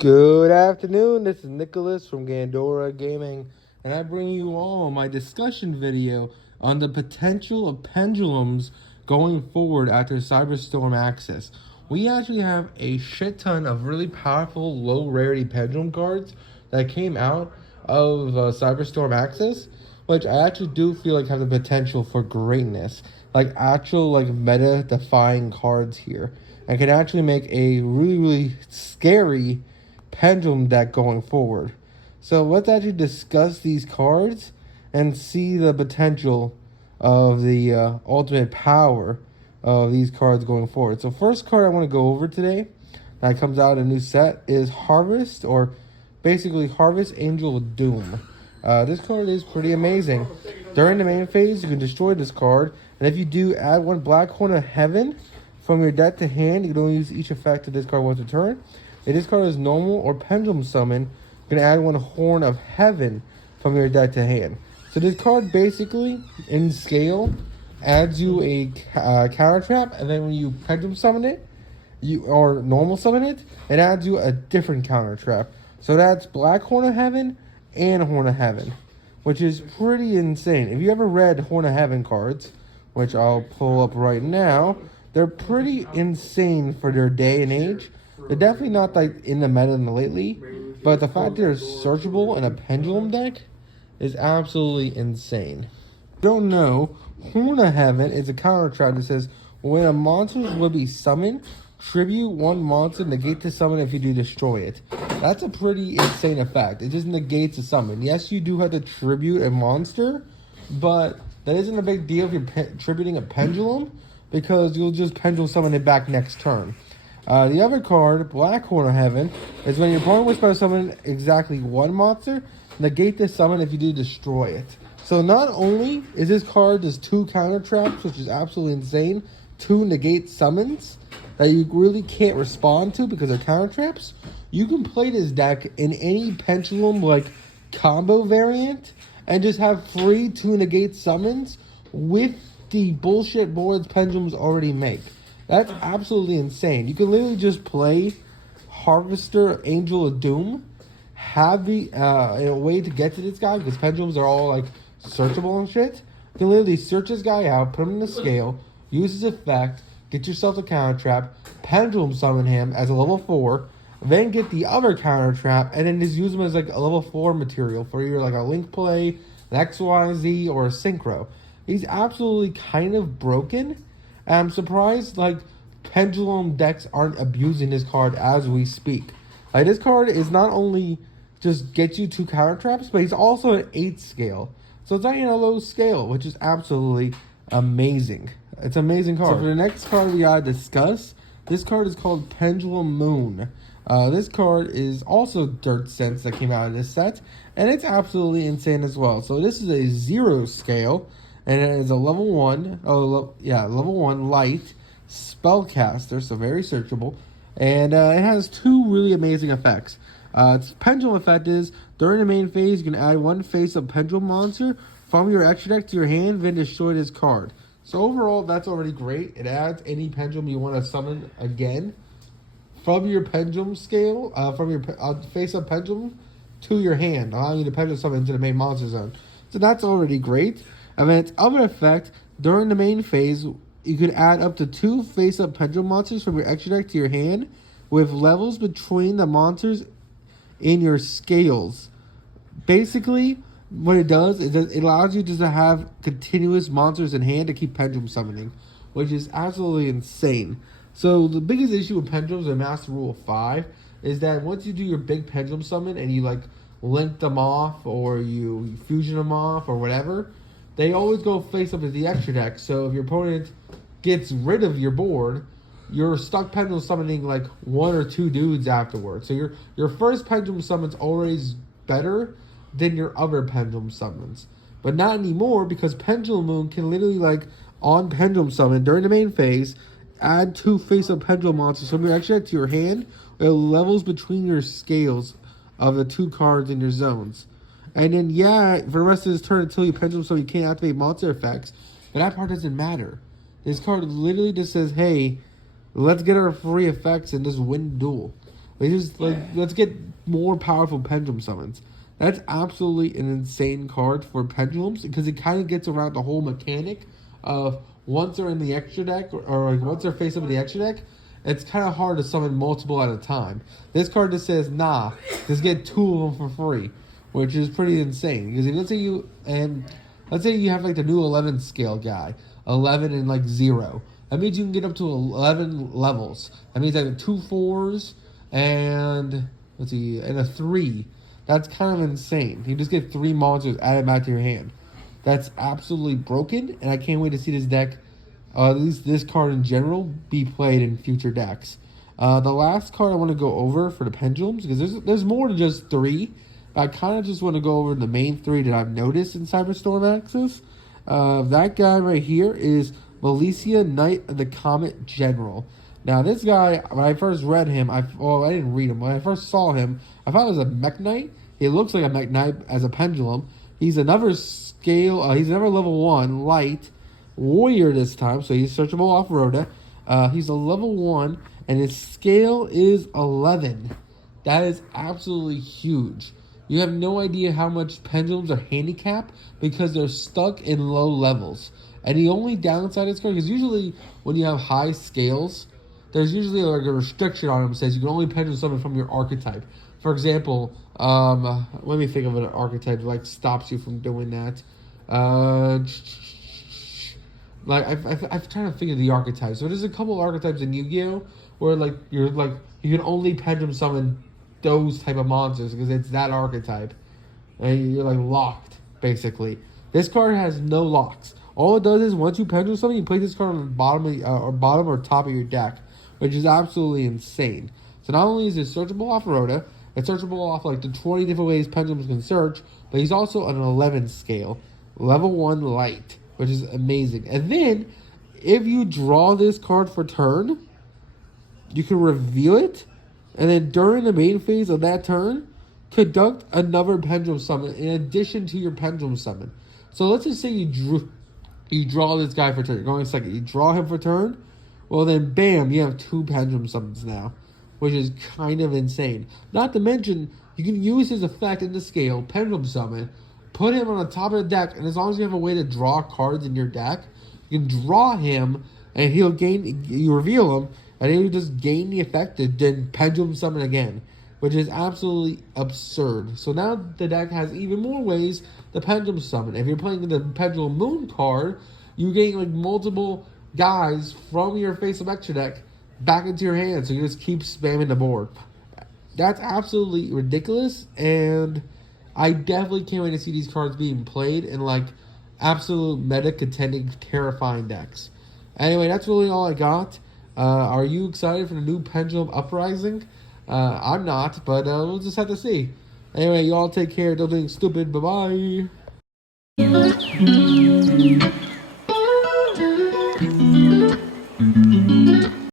Good afternoon, this is Nicholas from Gandora Gaming, and I bring you all my discussion video on the potential of pendulums going forward after Cyberstorm access. We actually have a shit ton of really powerful low rarity pendulum cards that came out of Cyberstorm access, which I actually do feel like have the potential for greatness. Like actual meta defying cards here. And can actually make a really scary pendulum deck going forward. So let's actually discuss these cards and see the potential of the ultimate power of these cards going forward. So first card I want to go over today that comes out in a new set is Harvest, or basically Harvest Angel of Doom. This card is pretty amazing. During the main phase, you can destroy this card, and if you do, add one Black Horn of Heaven from your deck to hand. You can only use each effect of this card once a turn. If this card is normal or pendulum summon, you can add one Horn of Heaven from your deck to hand. So this card basically, in scale, adds you a counter trap, and then when you pendulum summon it, or normal summon it, it adds you a different counter trap. So that's Black Horn of Heaven and Horn of Heaven, which is pretty insane. If you ever read Horn of Heaven cards, which I'll pull up right now, they're pretty insane for their day and age. They're definitely not like in the meta lately, but the fact they're searchable in a pendulum deck is absolutely insane. If you don't know, Horn of Heaven is a counter trap that says when a monster will be summoned, tribute one monster, negate the summon if you do destroy it. That's a pretty insane effect. It just negates a summon. Yes, you do have to tribute a monster, but that isn't a big deal if you're tributing a pendulum, because you'll just pendulum summon it back next turn. The other card, Black Horn of Heaven, is when your opponent wishes to summon exactly one monster, negate this summon if you do destroy it. So not only is this card just 2 counter traps, which is absolutely insane, 2 negate summons that you really can't respond to because they're counter traps, you can play this deck in any pendulum combo variant and just have free 2 negate summons with the bullshit boards pendulums already make. That's absolutely insane. You can literally just play Harvester Angel of Doom, have the a way to get to this guy, because pendulums are all searchable and shit. You can literally search this guy out, put him in the scale, use his effect, get yourself a counter trap, pendulum summon him as a level 4, then get the other counter trap, and then just use him as a level 4 material for either a link play, an XYZ, or a synchro. He's absolutely kind of broken. I'm surprised pendulum decks aren't abusing this card as we speak. This card is not only just gets you 2 counter traps, but he's also an 8 scale. So it's not a low scale, which is absolutely amazing. It's an amazing card. So for the next card we gotta discuss, this card is called Pendulum Moon. This card is also Dirt Sense that came out of this set, and it's absolutely insane as well. So this is a 0 scale, and it is a level 1, level 1 light spellcaster, so very searchable. And it has 2 really amazing effects. Its pendulum effect is, during the main phase, you can add 1 face-up pendulum monster from your extra deck to your hand, then destroy this card. So overall, that's already great. It adds any pendulum you want to summon again from your pendulum scale, from your face-up pendulum to your hand, allowing you to pendulum summon into the main monster zone. So that's already great. And then its other effect, during the main phase, you could add up to 2 face-up pendulum monsters from your extra deck to your hand with levels between the monsters in your scales. Basically, what it does is it allows you just to have continuous monsters in hand to keep pendulum summoning, which is absolutely insane. So the biggest issue with pendulums in Master Rule 5 is that once you do your big pendulum summon and you link them off, or you fusion them off, or whatever, they always go face up to the extra deck. So if your opponent gets rid of your board, you're stuck pendulum summoning 1 or 2 dudes afterwards. So your first pendulum summon's always better than your other pendulum summons. But not anymore, because Pendulum Moon can literally on pendulum summon during the main phase, add 2 face-up pendulum monsters from your extra deck to your hand, with levels between your scales of the 2 cards in your zones. And then, for the rest of this turn until you pendulum summon, you can't activate monster effects. But that part doesn't matter. This card literally just says, hey, let's get our free effects and just win the duel. Let's get more powerful Pendulum summons. That's absolutely an insane card for Pendulums because it kind of gets around the whole mechanic of once they're in the extra deck or like once they're face up in the extra deck, it's kind of hard to summon multiple at a time. This card just says, nah, just get 2 of them for free, which is pretty insane. Because let's say you have like the new 11 scale guy, 11 and like 0. That means you can get up to 11 levels. That means like 2 4s and and a 3. That's kind of insane. You just get 3 monsters added back to your hand. That's absolutely broken, and I can't wait to see this deck, at least this card in general, be played in future decks. The last card I want to go over for the Pendulums, because there's more than just 3, but I kind of just want to go over the main 3 that I've noticed in Cyberstorm Axis. That guy right here is Militia Knight of the Comet General. Now, this guy, when I first read him, I didn't read him. When I first saw him, I thought it was a Mech Knight. He looks like a Mech Knight as a Pendulum. He's another scale, he's another level 1 light warrior this time, so he's searchable off Rhoda. He's a level 1, and his scale is 11. That is absolutely huge. You have no idea how much Pendulums are handicapped because they're stuck in low levels. And the only downside of this card, because usually when you have high scales, there's usually like a restriction on them that says you can only Pendulum summon from your archetype. For example, let me think of an archetype that like stops you from doing that. Like I'm trying to figure the archetypes. So there's a couple of archetypes in Yu-Gi-Oh where you can only Pendulum summon those type of monsters because it's that archetype, and you're like locked basically. This card has no locks. All it does is once you Pendulum summon, you place this card on the bottom or top of your deck, which is absolutely insane. So not only is it searchable off Rhoda, it's searchable off like the 20 different ways Pendulums can search, but he's also on an 11 scale, level 1 light, which is amazing. And then, if you draw this card for turn, you can reveal it, and then during the main phase of that turn, conduct another Pendulum summon in addition to your Pendulum summon. So let's just say you draw this guy for turn. You're going second. You draw him for turn. Well, then, bam, you have 2 Pendulum summons now, which is kind of insane. Not to mention, you can use his effect in the scale, Pendulum Summon, put him on the top of the deck, and as long as you have a way to draw cards in your deck, you can draw him, and you reveal him, and then you just gain the effect to then Pendulum Summon again, which is absolutely absurd. So now the deck has even more ways to Pendulum Summon. If you're playing the Pendulum Moon card, you're getting like multiple guys from your face of extra deck back into your hand, so you just keep spamming the board. That's absolutely ridiculous, and I definitely can't wait to see these cards being played in like absolute meta contending terrifying decks. Anyway, that's really all I got. Are you excited for the new Pendulum Uprising? I'm not, but we'll just have to see. Anyway, you all take care. Don't do anything stupid. Bye-bye.